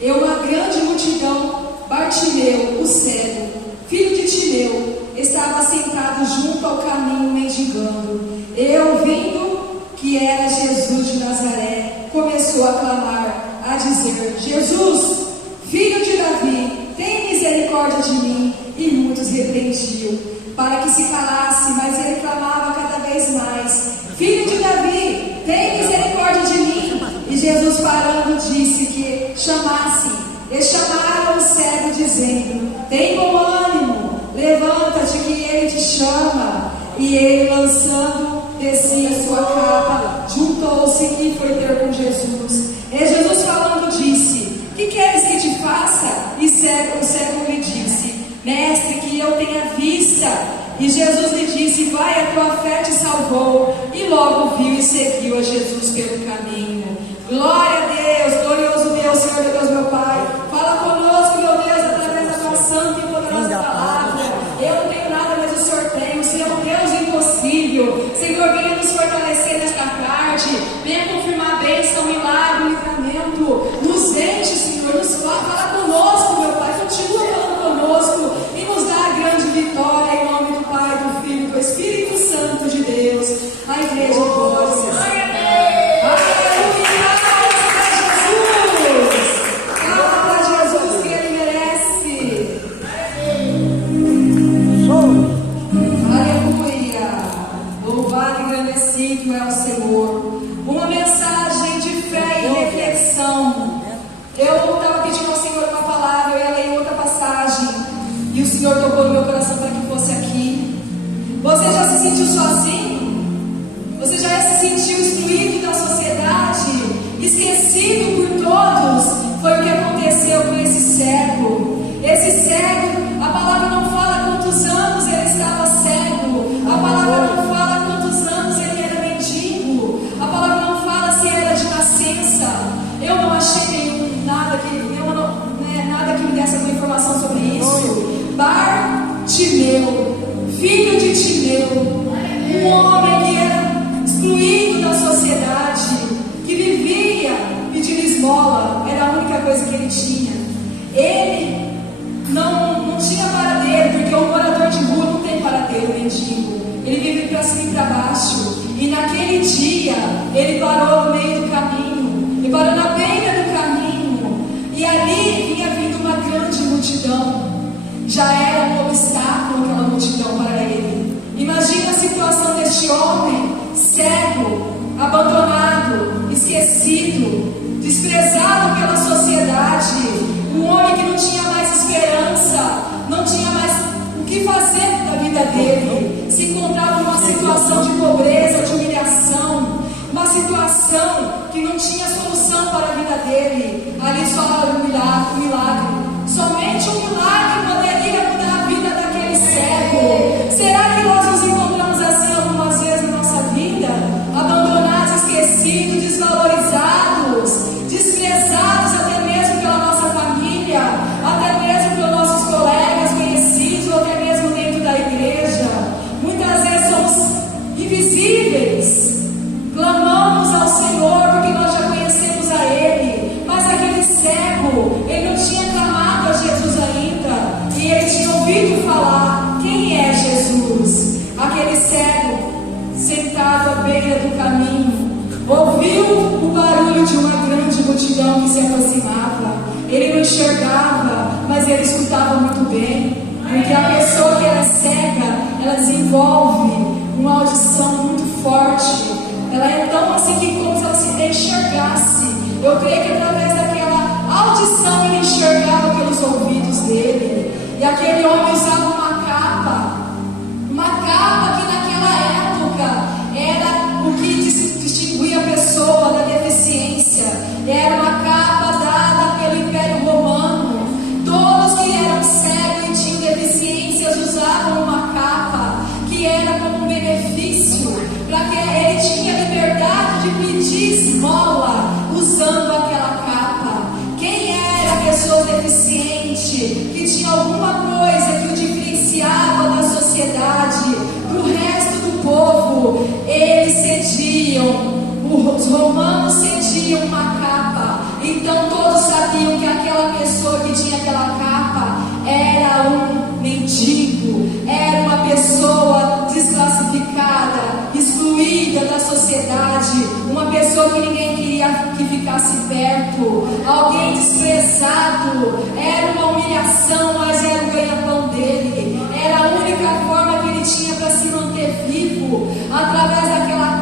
E uma grande multidão, Bartimeu, o cego, filho de Timeu, estava sentado junto ao caminho mendigando. E ouvindo que era Jesus de Nazaré, começou a clamar, a dizer: Jesus, filho de Davi, tem misericórdia de mim. E muitos repreendiam, para que se calasse, mas ele clamava cada vez mais: Filho de Davi, tem misericórdia de mim. E Jesus, parando, disse que chamassem. E chamaram o cego, dizendo: Tem bom ânimo, levanta-te que ele te chama. E ele, lançando descia a sua capa, juntou-se e foi ter com Jesus. E Jesus, falando, disse: Que queres que te faça? E o cego lhe disse: Mestre, que eu tenha vista. E Jesus lhe disse: Vai, a tua fé te salvou. E logo viu e seguiu a Jesus pelo caminho. Glória a Deus, glorioso Deus, Senhor Deus, meu Pai. Fala conosco, meu Deus, através da tua santa e poderosa palavra. Eu não tenho nada, mas o Senhor tem. O Senhor é um Deus impossível. Senhor, venha nos fortalecer nesta tarde. Venha confirmar a bênção, milagre, livramento. Nos enche, Senhor, nos fala conosco, meu Pai. Continua falando conosco e nos dá a grande vitória em nome do Pai, do Filho e do Espírito Santo de Deus. A igreja goza. É o Senhor. Uma mensagem de fé e reflexão. Eu estava pedindo ao Senhor uma palavra, eu ia ler outra passagem e o Senhor tocou no meu coração para que fosse aqui. Você já se sentiu sozinho? Você já se sentiu excluído da sociedade? Esquecido por todos? Foi o que aconteceu com esse cego. Esse cego, a palavra não fala quantos anos ele estava cego. A palavra não fala quantos anos ele era mendigo. A palavra não fala se era de nascença. Eu não achei nada que me desse alguma informação sobre isso. Bartimeu, filho de Timeu, um homem que era excluído da sociedade, que vivia pedindo esmola, era a única coisa que ele tinha. Ele não tinha paradeiro, porque um morador de rua não tem paradeiro, mendigo. Ele vive para cima e para baixo. E naquele dia, ele parou no meio do caminho. Ele parou na beira do caminho. E ali vinha vindo uma grande multidão. Já era um obstáculo aquela multidão para ele. Imagina a situação deste homem, cego, abandonado, esquecido, desprezado pela sociedade. Um homem que não tinha mais esperança, não tinha mais o que fazer da vida dele. Se encontrava numa situação de pobreza, de humilhação, uma situação que não tinha solução para a vida dele. Ali só era um milagre. Somente um milagre poderia mudar a vida daquele cego. Será que nós nos encontramos assim algumas vezes na nossa vida? Abandonados, esquecidos, desvalorizados, desprezados até mesmo pela nossa família, até mesmo pelos nossos colegas, conhecidos, ou até mesmo dentro da igreja. Muitas vezes somos invisíveis, clamamos ao Senhor porque nós já conhecemos a Ele, mas aquele cego, ele não tinha clamado a Jesus ainda, e ele tinha ouvido falar quem é Jesus. Aquele cego, sentado à beira do caminho, ouviu o barulho de uma grande multidão que se aproximava. Ele não enxergava, mas ele escutava muito bem, porque a pessoa que era cega, ela desenvolve uma audição muito forte. Ela é tão assim que como se ela se enxergasse. Eu creio que através daquela audição ele enxergava pelos ouvidos dele. E aquele homem usava uma capa que naquela época era o que distinguia a pessoa da deficiência. Era uma capa dada pelo Império Romano. Todos que eram cegos e tinham deficiências usavam uma capa que era como um benefício, para que ele tinha liberdade de pedir esmola usando aquela capa. Quem era a pessoa deficiente que tinha alguma coisa que o diferenciava da sociedade, do resto do povo? Eles cediam, os romanos cediam uma capa. Então todos sabiam que aquela excluída da sociedade, uma pessoa que ninguém queria que ficasse perto, alguém desprezado. Era uma humilhação, mas era o ganha-pão dele, era a única forma que ele tinha para se manter vivo, através daquela